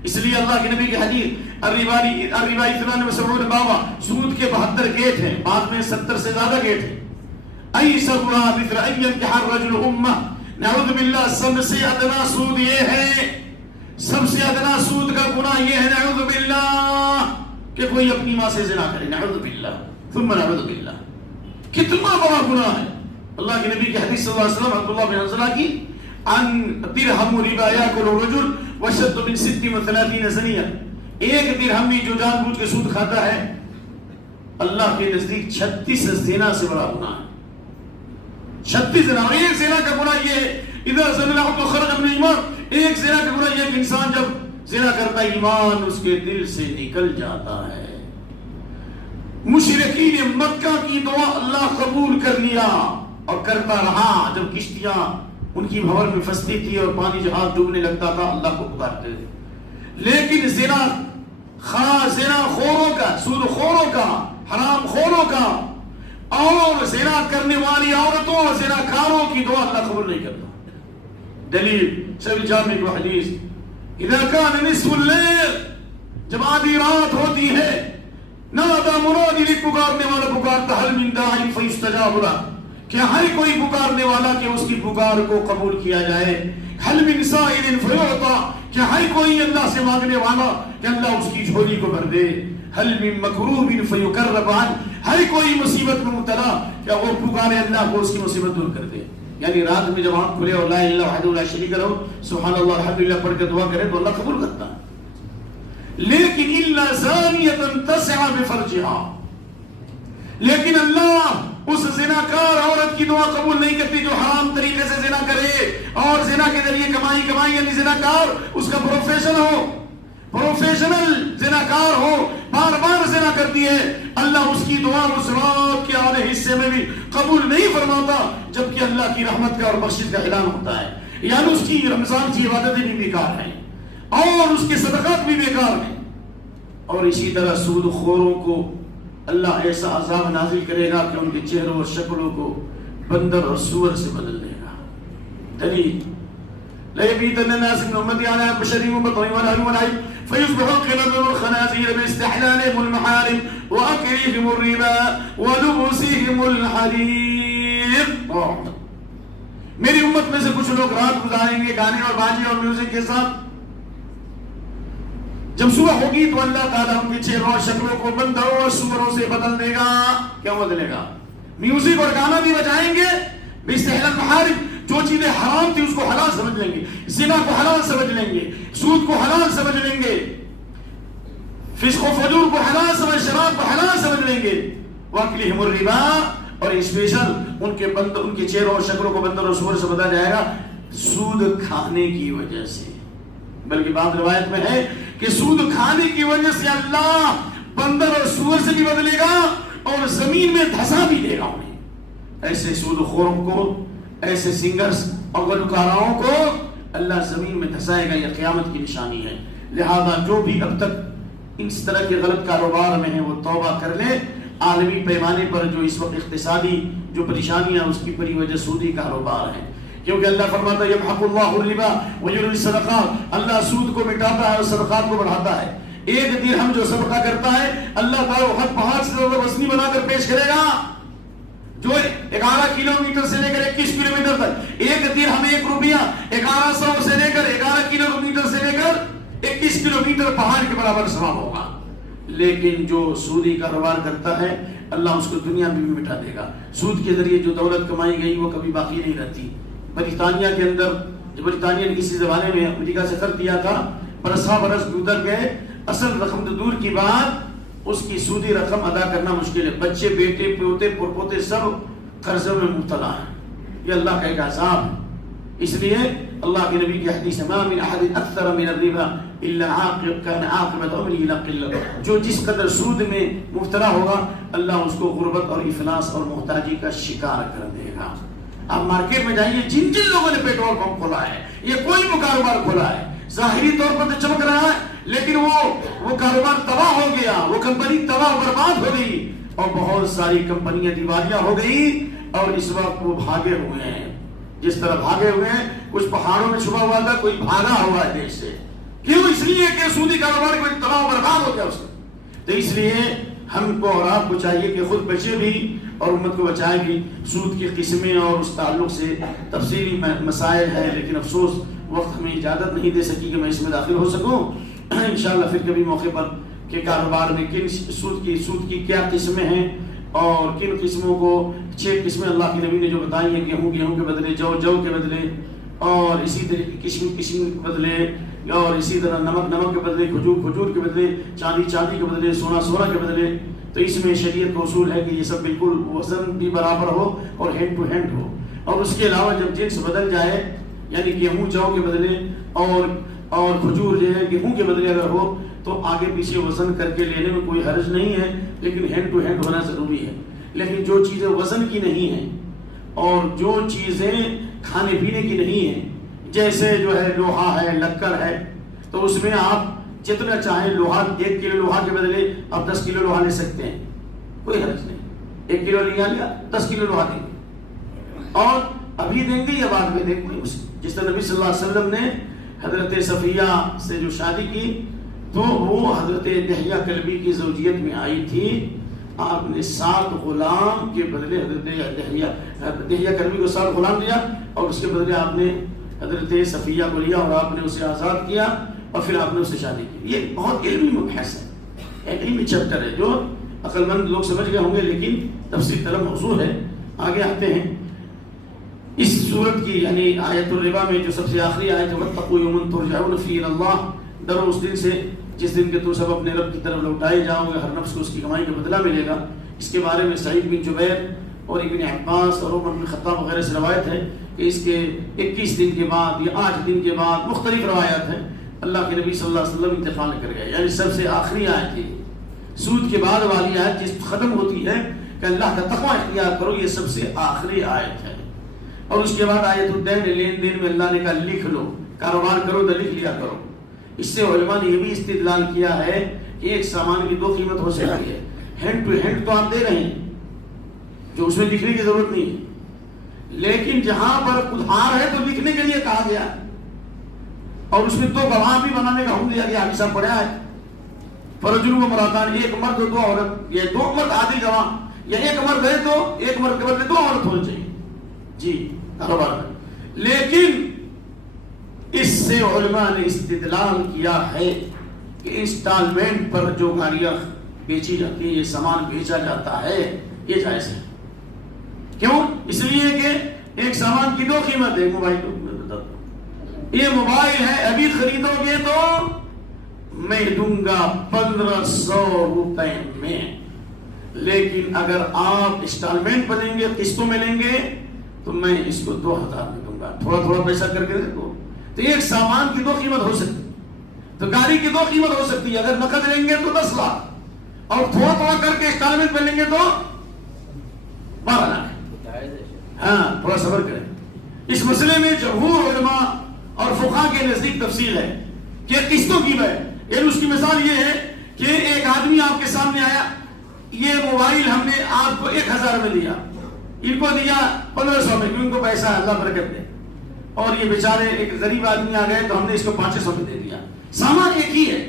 اس لیے اللہ کے نبی کی حدیث الربا اثنان وسبعون بابا، سود کے 72 گیٹ ہیں، بعد میں 70 سے زیادہ گیٹ ہیں. ایسرها مثل ان ينكح الرجل امه، نعوذ باللہ سب سے ادنا سود یہ ہے، سب سے ادنا سود کا گناہ یہ ہے نعوذ باللہ کہ کوئی اپنی ماں سے زنا کرے، نعوذ باللہ ثم نعوذ باللہ. کتنا بڑا گناہ ہے. اللہ کے نبی کی حدیث صلی اللہ علیہ وسلم عبداللہ بن حنظلہ کی ان درہم ربا یاکل الرجل وشد من 36 زنیہ، ایک درہم بھی جو جان بوجھ کے سود کھاتا ہے اللہ کے نزدیک 36 زنا سے بڑا گناہ ہے. 36 زنا، اور ایک زنا کا گناہ یہ ہے اذا زنى العبد خرج من ایمان، ایک زنا کا گناہ یہ کہ انسان جب زنا کرتا ہے ایمان اس کے دل سے نکل جاتا ہے. مشرکین مکہ کی دعا اللہ قبول کر لیا اور کرتا رہا. جب کشتیاں ان کی بھور میں پھنستی تھی اور پانی جہاز ڈوبنے لگتا تھا اللہ کو پکارتے تھے. لیکن زنا خوروں کا، سود خوروں کا، حرام خوروں کا اور زنا کرنے والی عورتوں اور زنا کاروں کی دعا اللہ قبول نہیں کرتا. دلیل صحیح جامع کو حدیث اذا كان نصف الليل، جب آدھی رات ہوتی ہے، نادى منادی، پکارنے والا پکارتا هل من داع فيستجاب له، کہ ہر کوئی پکارنے والا کہ اس کی پکار کو قبول کیا جائے. هل من سائل فيعطى، کہ ہر کوئی اللہ سے مانگنے والا کہ اللہ اس کی جھولی کو بھر دے. هل من مکروب فيكرب عنه، ہر کوئی مصیبت میں مبتلا کہ وہ پکارے اللہ کو اس کی مصیبت دور کر دے. یعنی رات میں جب آنکھ کھلے اور لا الہ الا اللہ لا شریک لہ سبحان اللہ الحمدللہ پڑھ کے دعا کرے تو اللہ قبول کرتا ہے. لیکن الا زانیۃ تسعى بفرجها، لیکن اللہ اس زناکار عورت کی دعا قبول نہیں کرتی جو حرام طریقے سے زنا کرے اور زنا کے ذریعے کمائی یعنی زناکار اس کا پروفیشن ہو، پروفیشنل زناکار ہو، بار بار زنا کرتی ہے، اللہ اس کی دعا اس رات کے آدھے حصے میں بھی قبول نہیں فرماتا، جبکہ اللہ کی رحمت کا اور بخشش کا اعلان ہوتا ہے، یعنی اس کی رمضان کی عبادتیں بھی بیکار ہیں اور اس کے صدقات بھی بیکار ہیں۔ اور اسی طرح سود خوروں کو اللہ ایسا عذاب نازل کرے گا کہ ان کے چہروں اور شکلوں کو بندر اور سور سے بدل دے گا۔ دلیل لَيَبِيتَنَّ النَّاسُ مِنْ أُمَّتِي عَلَىٰ بَشَرٍ وَبَطْنٍ وَلَحْمٍ وَلَحْمٍ فَيُصْبِحُ الْقِرَدَةُ وَالْخَنَازِيرُ بِاسْتِحْلَالِهِمُ الْمَحَارِمَ وَأَكْلِهِمُ الرِّبَا وَلُبْسِهِمُ الْحَرِيرَ۔ میری امت میں سے کچھ لوگ رات گزاریں گے گانے اور باجے اور میوزک کے ساتھ، جب صبح ہوگی تو اللہ تعالیٰ ان کے چہروں اور شکلوں کو بندروں اور سوروں سے بدل دے گا۔ کیا بدلے گا؟ میوزک اور گانا بھی بجائیں گے، باستحلال المحارم، جو چیزیں حرام تھی اس کو حلال سمجھ لیں گے، زنا کو حلال سمجھ لیں گے، سود کو حلال سمجھ لیں گے، فسق و فجور کو حلال سمجھ، شراب کو حلال سمجھ لیں گے، وَأَكْلِهِمُ الرِّبَا، اور اسپیشل ان کے چہروں اور شکلوں کو بندر اور سور سے بدلا جائے گا سود کھانے کی وجہ سے۔ بلکہ بعض روایت میں ہے کہ سود کھانے کی وجہ سے اللہ بندر اور سور سے بھی بدلے گا اور زمین میں دھسا بھی دے گا انہیں۔ ایسے سود خوروں کو، ایسے سنگرز اور گلوکاراؤں کو اللہ زمین میں دھسائے گا، یہ قیامت کی نشانی ہے۔ لہذا جو بھی اب تک اس طرح کے غلط کاروبار میں ہیں وہ توبہ کر لے۔ عالمی پیمانے پر جو اس وقت اقتصادی جو پریشانیاں اس کی بڑی وجہ سودی کاروبار ہے، کیونکہ اللہ فرماتا ہے یمحق اللہ الربا ویربی الصدقات، اللہ سود کو مٹاتا ہے اور صدقات کو بڑھاتا ہے۔ ایک درہم جو صدقہ کرتا ہے اللہ تعالیٰ حد پہاڑ سے زیادہ وزنی بنا کر پیش کرے گا، جو 11 کلومیٹر سے لے کر 21 کلومیٹر تک، ایک درہم 1 روپیہ 1100 سے لے کر 11 کلومیٹر سے لے کر 21 کلومیٹر پہاڑ کے برابر ثواب ہوگا۔ لیکن جو سودی کاروبار کرتا ہے اللہ اس کو دنیا میں بھی مٹا دے گا۔ سود کے ذریعے جو دولت کمائی گئی وہ کبھی باقی نہیں رہتی۔ برطانیہ کے اندر جب برطانیہ نے کسی زمانے میں امریکہ سے خرچ کیا تھا، برسا برس گزر گئے، اصل رقم تو دور کی بات اس کی سودی رقم ادا کرنا مشکل ہے۔ بچے بیٹے پوتے پڑپوتے سب قرضوں میں مبتلا ہیں، یہ اللہ کا ایک عذاب ہے۔ اس لیے اللہ کے نبی کی حدیث ما من احد اکثر من الربا الا عاقب كان عاقبۃ امره الى قلة، جو جس قدر سود میں مبتلا ہوگا اللہ اس کو غربت اور افلاس اور محتاجی کا شکار کر دے گا۔ آپ مارکیٹ میں جائیے، جن جن لوگوں نے پیٹرول پمپ کھولا ہے یہ کوئی بھی کاروبار کھولا ہے، ظاہری طور پر تو چمک رہا ہے لیکن وہ کاروبار تباہ ہو گیا، وہ کمپنی تباہ برباد ہو گئی اور بہت ساری کمپنیاں دیوالیاں ہو گئی اور اس وقت وہ بھاگے ہوئے ہیں۔ جس طرح بھاگے ہوئے ہیں، کچھ پہاڑوں میں چھپا ہوا تھا، کوئی بھاگا ہوا ہے دیش سے، کیوں؟ اس لیے کہ سودی کاروبار کو تباہ و برباد ہو گیا اس کا۔ تو اس لیے ہم کو اور آپ کو چاہیے کہ خود بچے بھی اور امت کو بچائیں بھی۔ سود کی قسمیں اور اس تعلق سے تفصیلی مسائل ہیں، لیکن افسوس وقت ہمیں اجازت نہیں دے سکی کہ میں اس میں داخل ہو سکوں۔ انشاءاللہ پھر کبھی موقع پر کہ کاروبار میں کن سود کی کیا قسمیں ہیں اور کن قسموں کو 6 قسمیں اللہ کے نبی نے جو بتائی ہیں، گیہوں کے بدلے جو کے بدلے، اور اسی طرح کشم کے بدلے، اور اسی طرح نمک کے بدلے، کھجور کے بدلے، چاندی کے بدلے، سونا کے بدلے۔ تو اس میں شریعت کا اصول ہے کہ یہ سب بالکل وزن بھی برابر ہو اور ہینڈ ٹو ہینڈ ہو۔ اور اس کے علاوہ جب جنس بدل جائے، یعنی گیہوں جو کے بدلے اور کھجور جو ہے گیہوں کے بدلے اگر ہو تو آگے پیچھے وزن کر کے لینے میں کوئی حرج نہیں ہے، لیکن ہینڈ ٹو ہینڈ ہونا ضروری ہے۔ لیکن جو چیزیں وزن کی نہیں ہیں اور جو چیزیں کھانے پینے کی نہیں ہیں، جیسے جو ہے لوہا ہے، لکڑ ہے، تو اس میں آپ جتنا چاہیں لوہا، 1 کلو لوہا کے بدلے آپ 10 کلو لوہا لے سکتے ہیں، کوئی حرج نہیں۔ 1 کلو لیا 10 کلو لوہا دیں گے، اور ابھی دیں گے یا بعد میں دیں گے۔ جس طرح نبی صلی اللہ علیہ وسلم نے حضرت صفیہ سے جو شادی کی تو وہ حضرت دحیہ کلبی کی زوجیت میں آئی تھی، آپ نے 7 غلام کے بدلے حضرت دحیہ کلبی کو 7 غلام دیا اور اس کے بدلے آپ نے حضرت صفیہ کو لیا اور آپ نے اسے آزاد کیا اور پھر آپ نے اسے شادی کی۔ یہ بہت علمی مبحث ہے، ایک علمی چیپٹر ہے جو عقل مند لوگ سمجھ گئے ہوں گے، لیکن تفصیل طلب موضوع ہے۔ آگے آتے ہیں اس سورت کی، یعنی آیت الربا میں جو سب سے آخری آیت ہے وَاتَّقُوا يَوْمًا تُرْجَعُونَ فِيهِ إِلَى اللَّهِ، ڈرو اس دن سے جس دن کے تم سب اپنے رب کی طرف لوٹائے جاؤ گے، ہر نفس کو اس کی کمائی کا بدلہ ملے گا۔ اس کے بارے میں سعید بن جبیر اور ابن عباس اور عمر بن خطاب وغیرہ سے روایت ہے کہ اس کے 21 دن کے بعد یا 8 دن کے بعد مختلف روایات ہیں اللہ کے نبی صلی اللہ علیہ وسلم انتقال کر گئے. یعنی سب سے آخری آیت تھی سود کے بعد والی آیت جس ختم ہوتی ہے کہ اللہ کا تقوی اختیار کرو، یہ سب سے آخری آیت ہے. اور اس کے بعد آیت الدین، لین دین میں اللہ نے کہا لکھ لو، کاروبار کرو تو لکھ لیا کرو. اس سے علماء نے یہ بھی استدلال کیا ہے کہ ایک سامان کی 2 قیمت ہو سکتی ہے. ہینڈ ٹو ہینڈ تو آپ دے رہے ہیں جو اس میں لکھنے کی ضرورت نہیں ہے، لیکن جہاں پر ادھار ہے تو لکھنے کے لیے کہا گیا اور اس میں 2 گواہ بھی بنانے کا حکم دیا گیا. حدیث میں پڑھا ہے فرجل و مراتان، ایک مرد 2 عورت، یہ 2 مرد عادل گواہ، یا ایک مرد ہے تو ایک مرد کے بدلے 2 عورت ہونے چاہیے جی کاروبار میں. لیکن اس سے علماء نے استدلال کیا ہے کہ انسٹالمنٹ پر جو گاڑیاں بیچی جاتی ہیں، یہ سامان بیچا جاتا ہے، یہ جائز ہے. کیوں؟ اس لیے کہ ایک سامان کی 2 قیمت ہے. موبائل یہ موبائل ہے، ابھی خریدو گے تو میں دوں گا 1500 روپے میں، لیکن اگر آپ انسٹالمنٹ پر لیں گے، قسطوں میں لیں گے تو میں اس کو 2000 میں دوں گا، تھوڑا تھوڑا پیسہ کر کے دیکھو. تو ایک سامان کی 2 قیمت ہو سکتی، تو گاڑی کی 2 قیمت ہو سکتی ہے. اگر نقد لیں گے تو 10 لاکھ اور تھوڑا تھوڑا کر کے انسٹالمنٹ پہ لیں گے تو 12 لاکھ. ہاں تھوڑا صبر کریں. اس مسئلے میں جمہور علماء اور فقہاء کے نزدیک تفصیل ہے کہ قسطوں کی ہے. یعنی اس کی مثال یہ ہے کہ ایک آدمی آپ کے سامنے آیا، یہ موبائل ہم نے آپ کو 1000 میں دیا، ان کو دیا 1500 میں، ان کو پیسہ اللہ برکت دے، اور یہ بیچارے ایک غریب آدمی آ گئے تو ہم نے اس کو 500 میں دے دیا. سامان ایک ہی ہے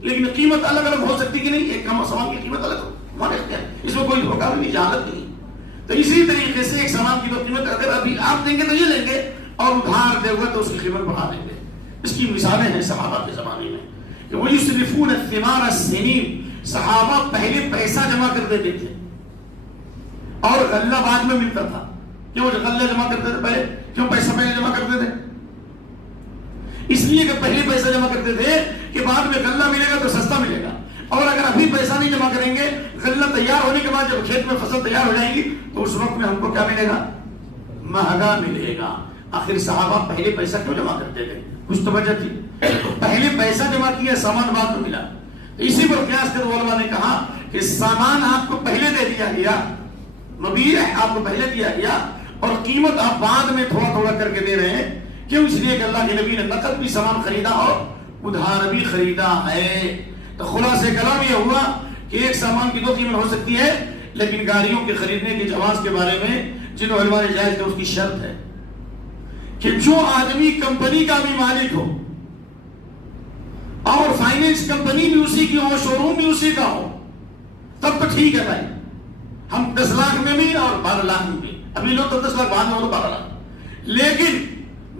لیکن قیمت الگ الگ ہو سکتی کہ نہیں، ایک سامان کی قیمت الگ ہو، اس میں کوئی دھوکہ نہیں، جہالت نہیں. تو اسی طریقے سے ایک سامان کی 2 قیمت اگر ابھی آپ دیں گے تو یہ لیں گے اور ادھار دے گا تو اس کی قیمت بڑھا دیں گے. اس کی مثالیں ہیں صحابہ کے زمانے میں کہ وہ یسلفون الثمار السنین، صحابہ پہلے پیسہ جمع کر دیتے تھے اور غلہ بعد میں ملتا تھا. کیوں غلہ جمع کرتے تھے پہلے؟ کیوں پیسہ پہلے جمع کرتے تھے؟ اس لیے کہ پہلے پیسہ جمع کرتے تھے کہ بعد میں غلہ ملے گا تو سستا ملے گا، اور اگر ابھی پیسہ نہیں جمع کریں گے، غلہ تیار ہونے کے بعد جب کھیت میں فصل تیار ہو جائے گی تو اس وقت میں ہم کو کیا ملے گا؟ مہنگا ملے گا. آخر صحابہ پہلے پیسہ کیوں جمع کرتے تھے؟ کچھ تو وجہ تھی. پہلے پیسہ جمع کیا، سامان بعد میں ملا. اسی پر قیاس کر علماء نے کہا کہ سامان آپ کو پہلے دے دیا گیا، مبیع آپ کو پہلے دیا گیا اور قیمت آپ بعد میں تھوڑا تھوڑا کر کے دے رہے ہیں. کیوں؟ اس لیے کہ اللہ کے نبی نے نقد بھی سامان خریدا اور ادھار بھی خریدا ہے. تو خلاصہ کلام یہ ہوا کہ ایک سامان کی 2 قیمت ہو سکتی ہے، لیکن گاڑیوں کے خریدنے کے جواز کے بارے میں جن علماء نے جائز کیا اس کی شرط ہے کہ جو آدمی کمپنی کا بھی مالک ہو اور فائنینس کمپنی بھی اسی کی ہو، شو روم بھی اسی کا ہو، تب تو ٹھیک ہے بھائی، ہم 10 لاکھ میں بھی اور 12 لاکھ میں بھی. ابھی لوگ تو 10 لاکھ، بعد میں ہو تو 12 لاکھ. لیکن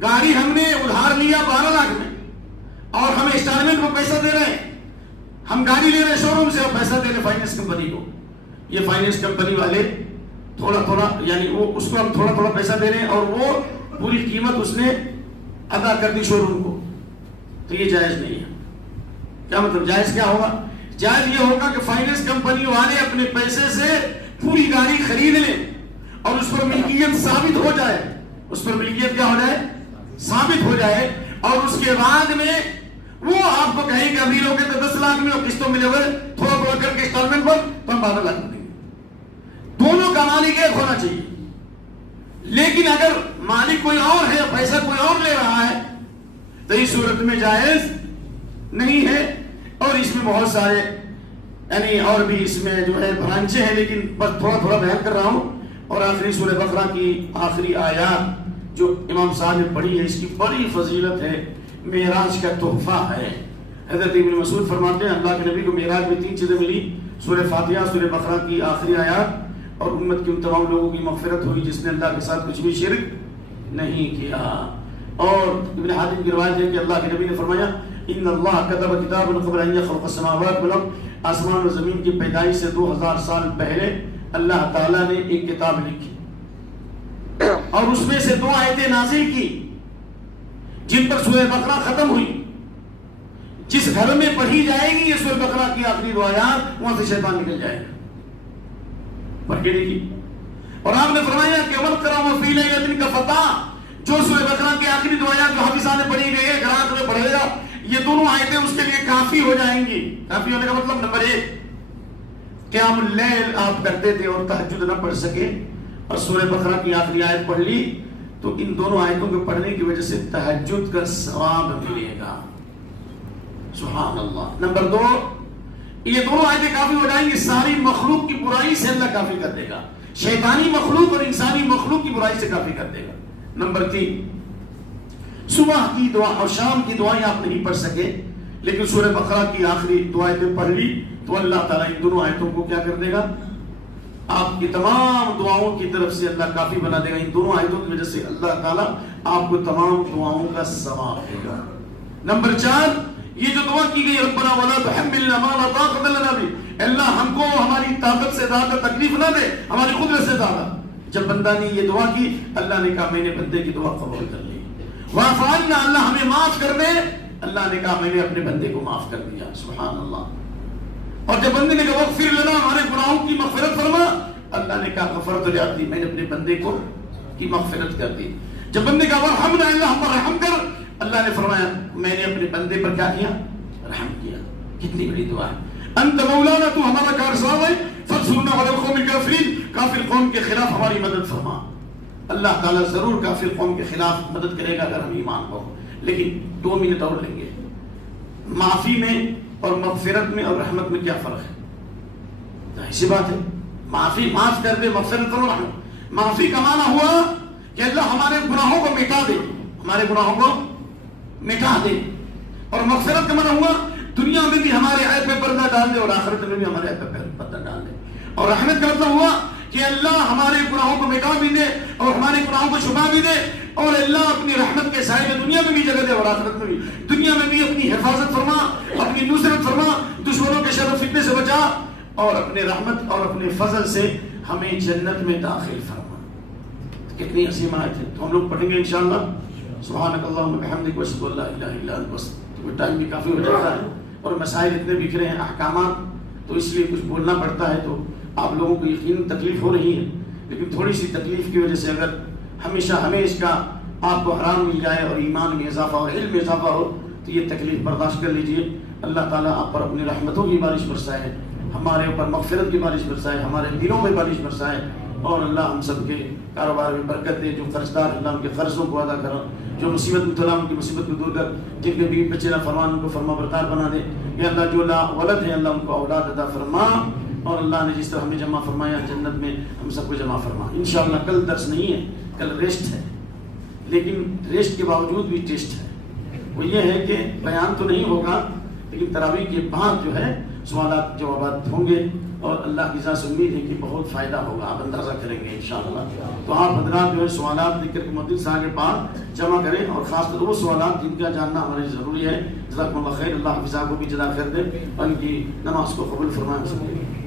گاڑی ہم نے ادھار لیا 12 لاکھ میں اور ہمیں انسٹالمنٹ کو پیسہ دے رہے ہیں، ہم گاڑی لے رہے شو روم سے اور پیسہ دے رہے فائنینس کمپنی کو. یہ فائنینس کمپنی والے تھوڑا تھوڑا، یعنی وہ اس کو ہم تھوڑا تھوڑا پیسہ دے رہے ہیں اور وہ پوری قیمت اس نے ادا کر دی شو روم کو، تو یہ جائز نہیں ہے. کیا مطلب؟ جائز کیا ہوگا؟ جائز یہ ہوگا کہ فائنینس کمپنی والے اپنے پیسے سے پوری گاڑی خرید لیں اور اس پر ملکیت ثابت ہو جائے، اس پر ملکیت کیا ہو جائے؟ ثابت ہو جائے، اور اس کے بعد میں وہ آپ کو کہیں کہ ابھی لوگے تو 10 لاکھ میں اور قسطوں ملے ہوئے تھوڑا تھوڑا کر کے انسٹالمنٹ پر تو ہم 12 لاکھ دیں گے. دونوں کا مالک ایک ہونا چاہیے. لیکن اگر مالک کوئی اور ہے، پیسہ کوئی اور لے رہا ہے تو اس صورت میں جائز نہیں ہے. اور اس میں بہت سارے یعنی اور بھی اس میں جو ہے برانچیں ہیں، لیکن بس تھوڑا تھوڑا بیان کر رہا ہوں. اور آخری سورہ بقرہ کی آخری آیات جو امام صاحب نے پڑھی ہے، اس کی بڑی فضیلت ہے، معراج کا تحفہ ہے. حضرت ابن مسعود فرماتے ہیں اللہ کے نبی کو معراج میں 3 چیزیں ملی، سورہ فاتحہ، سورہ بقرہ کی آخری آیات اور امت کے ان تمام لوگوں کی مغفرت ہوئی جس نے اللہ کے ساتھ کچھ بھی شرک نہیں کیا. اور ابن حاتم کی روایت ہے کہ اللہ کے نبی نے فرمایا ان اللہ کتب کتابا قبل ان يخلق السماوات والارض، آسمان و زمین کی پیدائش سے 2000 سال پہلے اللہ تعالیٰ نے ایک کتاب لکھی اور اس میں سے 2 آیتیں نازل کی جن پر سورہ بقرہ ختم ہوئی. جس گھر میں پڑھی جائے گی یہ سورہ بقرہ کی آخری 2 آیات، وہاں سے شیطان نکل جائے گا. پڑھ کے دیکھیے اور آپ نے فرمایا کہ عمل کرو فی لیلۃ کا فتح، جو سورہ بقرہ کی آخری دو آیات جو حافظہ نے پڑھی گئی ہے قرات میں پڑھے گا، یہ دونوں آیتیں اس کے لیے کافی ہو جائیں گی۔ کافی ہونے کا مطلب نمبر 1 قیام اللیل آپ کرتے تھے اور تہجد نہ پڑھ سکے اور سورہ بقرہ کی آخری آیت پڑھ لی تو ان دونوں آیتوں کے پڑھنے کی وجہ سے تہجد کا ثواب ملے گا۔ سبحان اللہ۔ نمبر 2 یہ دونوں آیتیں کافی ہو جائیں گی، ساری مخلوق کی برائی سے اللہ کافی کر دے گا، شیطانی مخلوق اور انسانی مخلوق کی برائی سے کافی کر دے گا۔ نمبر 3 صبح کی دعا اور شام کی دعائیں آپ نہیں پڑھ سکے لیکن سورہ بقرہ کی آخری دو آیتیں پڑھ لی تو اللہ تعالیٰ ان دونوں آیتوں کو کیا کر دے گا، آپ کی تمام دعاؤں کی طرف سے اللہ کافی بنا دے گا۔ ان دونوں آیتوں کی وجہ سے اللہ تعالیٰ آپ کو تمام دعاؤں کا ثواب دے گا۔ نمبر 4 یہ جو دعا کی گئی ربنا ولا تحملنا ما لا طاقت لنا به، اللہ ہم کو ہماری طاقت سے زیادہ تکلیف نہ دے، ہماری قدرت سے زیادہ۔ جب بندہ نے یہ دعا کی اللہ نے کہا میں نے بندے کی دعا قبول کر لی۔ واعف عنا، اللہ ہمیں معاف کر دے، اللہ نے کہا میں نے اپنے بندے کو معاف کر دیا۔ سبحان اللہ۔ اور جب بندے نے کہا واغفر لنا، ہمارے گناہوں کی مغفرت فرما، اللہ نے کہا غفرت لعبدی، میں نے اپنے بندے کو کی مغفرت کر دی۔ جب بندے کا ورحمنا، اللہ ہم پر رحم کر، اللہ نے فرمایا میں نے اپنے بندے پر کیا کیا، رحم کیا۔ کتنی بڑی دعا ہے۔ انت مولانا، تو ہمارا کارساز ہے، فانصرنا علی القوم الکافرین، کافر قوم کے خلاف ہماری مدد فرما۔ اللہ تعالیٰ ضرور کافر قوم کے خلاف مدد کرے گا اگر ہم ایمان ہو۔ لیکن 2 منٹ اور لیں گے۔ معافی میں اور مغفرت میں اور رحمت میں کیا فرق ہے؟ ایسی بات ہے، معافی معاف کر دے، مغفرت اور رحمت۔ معافی کا معنی ہوا کہ اللہ ہمارے گناہوں کو مٹا دے، ہمارے گناہوں کو مٹا دے، اور مغفرت کا معنی ہوا دنیا میں بھی ہمارے عیب پہ پردہ ڈال دے اور آخرت میں بھی ہمارے عیب پہ پردہ ڈال دے۔ اور رحمت کا مطلب ہوا کہ اللہ ہمارے گناہوں کو مٹا بھی دے اور ہمارے گناہوں کو چھپا بھی دے، اور اللہ اپنی رحمت کے سائے میں دنیا میں بھی جگہ دے اور آخرت میں بھی۔ دنیا میں بھی اپنی حفاظت فرما، اپنی نصرت فرما، دشمنوں کے شر و فتنے سے بچا، اور اپنے رحمت اور اپنے فضل سے ہمیں جنت میں داخل فرما۔ کتنی عظیم آیت ہے، تو ہم لوگ پڑھیں گے انشاءاللہ۔ سبحانک اللہم وبحمدک واشہد ان لا الہ الا انت، بس ٹائم بھی کافی ہو جاتا ہے اور مسائل اتنے بکھرے ہیں، احکامات، تو اس لیے کچھ بولنا پڑتا ہے، تو آپ لوگوں کو یقیناً تکلیف ہو رہی ہے، لیکن تھوڑی سی تکلیف کی وجہ سے اگر ہمیشہ ہمیں اس کا آپ کو حرام مل جائے اور ایمان میں اضافہ اور علم میں اضافہ ہو تو یہ تکلیف برداشت کر لیجئے۔ اللہ تعالیٰ آپ پر اپنی رحمتوں کی بارش برسائے، ہمارے اوپر مغفرت کی بارش برسائے، ہمارے دلوں میں بارش برسائے، اور اللہ ہم سب کے کاروبار میں برکت دے۔ جو قرض دار اللہ ان کے قرضوں کو ادا کرا، جو مصیبت مبتلا ان کی مصیبت کو دور کر، جن کے بیوی بچے نافرمان ان کو فرما بردار بنا دے۔ یا اللہ جو لا ولد ہے اللہ ان کو اولاد عطا فرما، اور اللہ نے جس طرح ہمیں جمع فرمایا جنت میں ہم سب کو جمع فرما۔ انشاءاللہ کل درس نہیں ہے، کل ریسٹ ہے، لیکن ریسٹ کے باوجود بھی ٹیسٹ ہے۔ وہ یہ ہے کہ بیان تو نہیں ہوگا لیکن تراویح کے بعد جو ہے سوالات جوابات ہوں گے، اور اللہ کی ذات سے امید ہے کہ بہت فائدہ ہوگا، آپ اندازہ کریں گے انشاءاللہ۔ تو آپ حضرات جو ہے سوالات لکھ کر کے مدیر صاحب کے پاس جمع کریں، اور خاص طور وہ سوالات جن کا جاننا ہمارے ضروری ہے۔ جزاکم اللہ خیر، اللہ حافظ کو بھی جزا خیر دے اور ان کی نماز کو قبول فرمائے۔